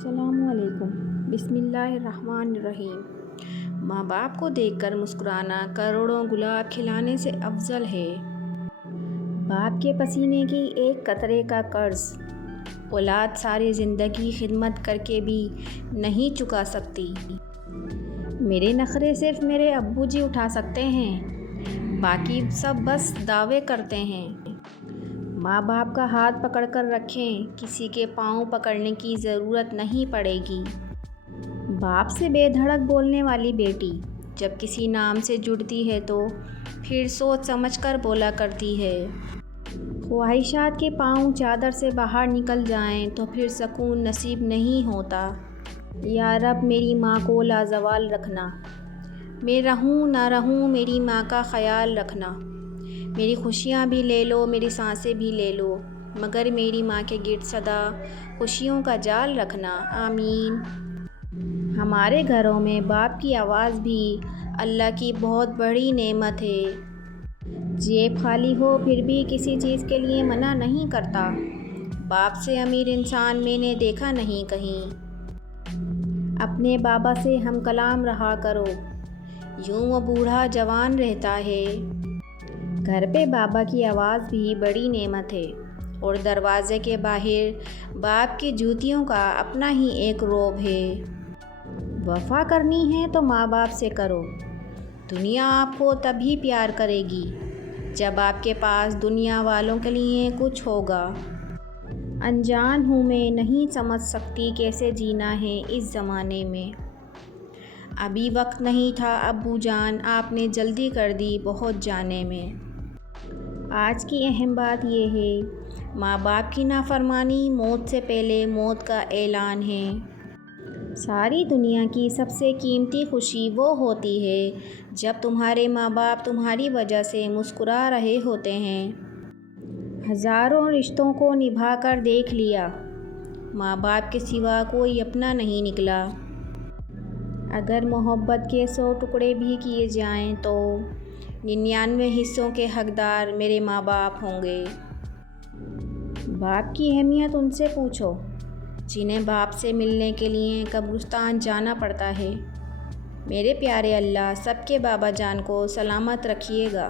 السلام علیکم۔ بسم اللہ الرحمن الرحیم۔ ماں باپ کو دیکھ کر مسکرانا کروڑوں گلاب کھلانے سے افضل ہے۔ باپ کے پسینے کی ایک قطرے کا قرض اولاد ساری زندگی خدمت کر کے بھی نہیں چکا سکتی۔ میرے نخرے صرف میرے ابو جی اٹھا سکتے ہیں، باقی سب بس دعوے کرتے ہیں۔ ماں باپ کا ہاتھ پکڑ کر رکھیں، کسی کے پاؤں پکڑنے کی ضرورت نہیں پڑے گی۔ باپ سے بے دھڑک بولنے والی بیٹی جب کسی نام سے جڑتی ہے تو پھر سوچ سمجھ کر بولا کرتی ہے۔ خواہشات کے پاؤں چادر سے باہر نکل جائیں تو پھر سکون نصیب نہیں ہوتا۔ یا رب میری ماں کو لازوال رکھنا، میں رہوں نہ رہوں میری ماں کا خیال رکھنا۔ میری خوشیاں بھی لے لو، میری سانسیں بھی لے لو، مگر میری ماں کے گرد سدا خوشیوں کا جال رکھنا، آمین۔ ہمارے گھروں میں باپ کی آواز بھی اللہ کی بہت بڑی نعمت ہے۔ جیب خالی ہو پھر بھی کسی چیز کے لیے منع نہیں کرتا۔ باپ سے امیر انسان میں نے دیکھا نہیں کہیں۔ اپنے بابا سے ہم کلام رہا کرو، یوں وہ بوڑھا جوان رہتا ہے۔ گھر پہ بابا کی آواز بھی بڑی نعمت ہے، اور دروازے کے باہر باپ کی جوتیوں کا اپنا ہی ایک رعب ہے۔ وفا کرنی ہے تو ماں باپ سے کرو، دنیا آپ کو تبھی پیار کرے گی جب آپ کے پاس دنیا والوں کے لیے کچھ ہوگا۔ انجان ہوں میں نہیں سمجھ سکتی کیسے جینا ہے اس زمانے میں۔ ابھی وقت نہیں تھا ابو جان، آپ نے جلدی کر دی بہت جانے میں۔ آج کی اہم بات یہ ہے، ماں باپ کی نافرمانی موت سے پہلے موت کا اعلان ہے۔ ساری دنیا کی سب سے قیمتی خوشی وہ ہوتی ہے جب تمہارے ماں باپ تمہاری وجہ سے مسکرا رہے ہوتے ہیں۔ ہزاروں رشتوں کو نبھا کر دیکھ لیا، ماں باپ کے سوا کوئی اپنا نہیں نکلا۔ اگر محبت کے 100 ٹکڑے بھی کیے جائیں تو 99 حصوں کے حقدار میرے ماں باپ ہوں گے۔ باپ کی اہمیت ان سے پوچھو جنہیں باپ سے ملنے کے لیے قبرستان جانا پڑتا ہے۔ میرے پیارے اللہ سب کے بابا جان کو سلامت رکھیے گا۔